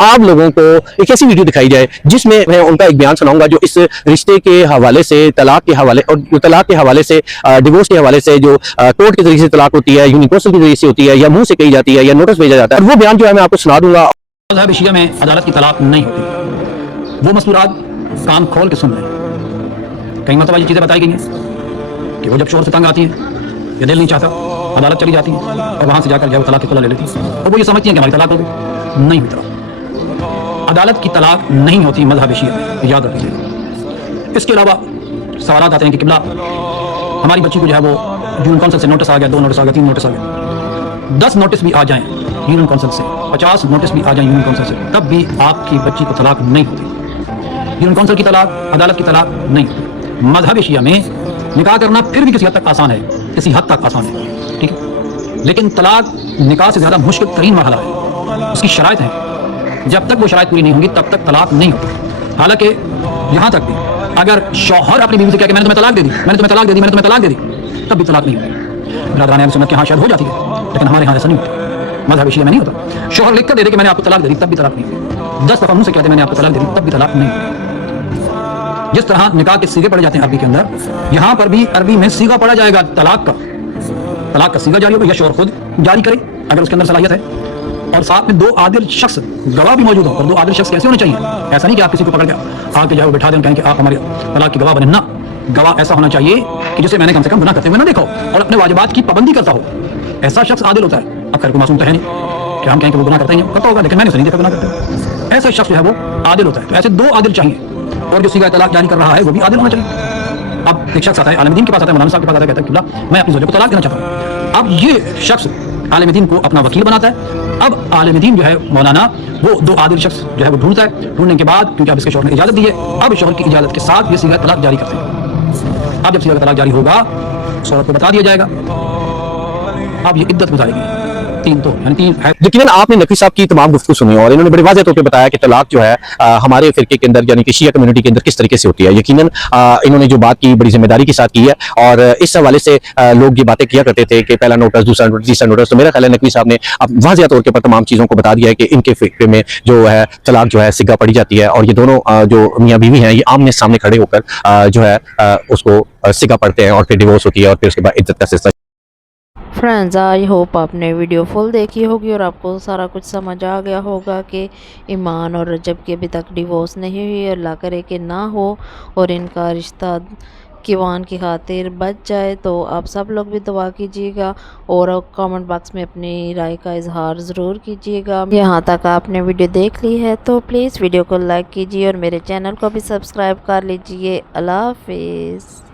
आप लोगों को एक ऐसी वीडियो दिखाई जाए जिसमें मैं उनका एक बयान सुनाऊंगा जो इस रिश्ते के हवाले से, तलाक के हवाले और तलाक के हवाले से, डिवोर्स के हवाले से जो कोर्ट के जरिए से तलाक होती है, यूनियन कौंसिल के जरिए से होती है, या मुंह से कही जाती है, या नोटिस भेजा जाता है, वो बयान जो है मैं आपको सुना दूंगा। मज़हब शिया में अदालत की तलाक नहीं होती। वो मस्तूरात कान खोल के सुन लें। कई मरतबा ये चीज़ें बताई गई हैं कि वो जब शोर से तंग आती है या दिल नहीं चाहता, अदालत चली जाती है और वहाँ से जाकर जो है तलाक की खुला ले लेती है और वो ये समझती है कि हमारी तलाक हो गई। नहीं होता, अदालत की तलाक नहीं होती मज़हब शिया में, याद रखिए। इसके अलावा सवाल आते हैं कि किबला हमारी बच्ची को जो है वो यूनियन कौंसिल से नोटिस आ गया, 2 नोटिस आ गया, 3 नोटिस आ गया, 10 नोटिस भी आ जाएं यूनियन कौंसिल से, 50 नोटिस भी आ जाएं यूनियन कौंसिल से, तब भी आपकी बच्ची को तलाक नहीं होती। यूनियन कौंसिल की तलाक, अदालत की तलाक नहीं होती। मज़हब शिया में निकाह करना फिर भी किसी हद तक आसान है, किसी हद तक आसान है, ठीक है, लेकिन तलाक निकाह से ज़्यादा मुश्किल तरीन मरहला है। उसकी शराइत है, जब तक वो शराइत पूरी नहीं होंगी तब तक तलाक नहीं होती। हालांकि यहाँ तक भी अगर शौहर अपनी बीवी से कह के मैंने तुम्हें तलाक दे दी, मैंने तुम्हें तलाक दे दी, मैंने तुम्हें तलाक दे दी, तब भी तलाक नहीं होती। बिरादरान अहले सुन्नत के यहाँ शायद हो जाती है, लेकिन हमारे यहाँ ऐसा नहीं होता। मज़हब शिया में नहीं होता। शौहर लिख कर दे दे कि मैंने आपको तलाक दे दी, तब भी तलाक नहीं होती। 10 दफ़ा मुंह से कहते मैंने आपको तलाक दे दी, तब भी तलाक नहीं होती। जिस तरह निकाह के सीगे पढ़े जाते हैं अरबी के अंदर, यहाँ पर भी अरबी में सीगा पढ़ा जाएगा तलाक का। तलाक का सीगा जारी होगा या शौहर खुद जारी करे अगर उसके अंदर सलाहियत है, और साथ में 2 आदिल शख्स गवाह भी मौजूद हो। और 2 आदिल शख्स कैसे होने चाहिए? ऐसा नहीं कि आप किसी को पकड़ के आके जाओ बिठा दें, कहें कि आप हमारे तलाक की गवाह बने ना। गवाह ऐसा होना चाहिए कि जिसे मैंने कम से कम गुनाह करते हुए ना देखा हो और अपने वाजिबात की पाबंदी करता हो। ऐसा शख्स आदिल होता है। अब खैर कोई मासूम तो है नहीं कि हम कहें कि वो गुनाह करता ही नहीं, करता होगा लेकिन मैंने उसे नहीं देखा गुनाह करते। ऐसा शख्स जो है वो आदिल होता है। तो ऐसे 2 आदिल चाहिए, और जो सीगा तलाक जारी कर रहा है वो भी आदिल होना चाहिए। अब एक शख्स आता है, आलिम दीन के पास आता है, मौलाना साहब के पास आता है, कहता है कि मैं अपनी ज़ौजा को तलाक देना चाहता हूँ। अब ये शख्स आलिम दीन को अपना वकील बनाता है। अब आलिम दीन जो है मौलाना, वो 2 आदिल शख्स जो है वो ढूंढता है। ढूंढने के बाद क्योंकि अब इसके शौहर ने इजाज़त दी है, अब शौहर की इजाज़त के साथ ये सीगा तलाक जारी करते हैं। अब जब सीगा तलाक जारी होगा, शौहर को बता दिया जाएगा, अब ये इद्दत गुजारेगी 3 तो यानी 3 है। यकीनन आपने नकवी साहब की तमाम गुफ्तगू सुनी और इन्होंने बड़े वाज़ेह तौर पे बताया कि तलाक जो है हमारे फिरके के अंदर यानी कि शिया कम्युनिटी के अंदर किस तरीके से होती है। यकीनन इन्होंने जो बात की बड़ी जिम्मेदारी के साथ की है, और इस हवाले से लोग ये बातें किया करते थे कि पहला नोटिस, दूसरा नोटिस, तीसरा नोटिस। तो मेरा ख्याल है नकवी साहब ने अब वाज़ेह तौर के ऊपर तमाम चीज़ों को बता दिया है कि इनके फिक्र में जो है तलाक जो है सिग्गा पड़ी जाती है, और ये दोनों जो मियाँ बीवी हैं ये आमने सामने खड़े होकर जो है उसको सिग्गा पढ़ते हैं और फिर डिवोर्स होती है और फिर उसके बाद इद्दत का सिलसिला। फ्रेंड्स, आई होप आपने वीडियो फुल देखी होगी और आपको सारा कुछ समझ आ गया होगा कि ईमान और रजब की अभी तक डिवोर्स नहीं हुई, अल्लाह करे कि ना हो और इनका रिश्ता कीवान की खातिर बच जाए। तो आप सब लोग भी दुआ कीजिएगा और कमेंट बॉक्स में अपनी राय का इजहार ज़रूर कीजिएगा। यहाँ तक आपने वीडियो देख ली है तो प्लीज़ वीडियो को लाइक कीजिए और मेरे चैनल को भी सब्सक्राइब कर लीजिए। अल्लाह हाफिज़।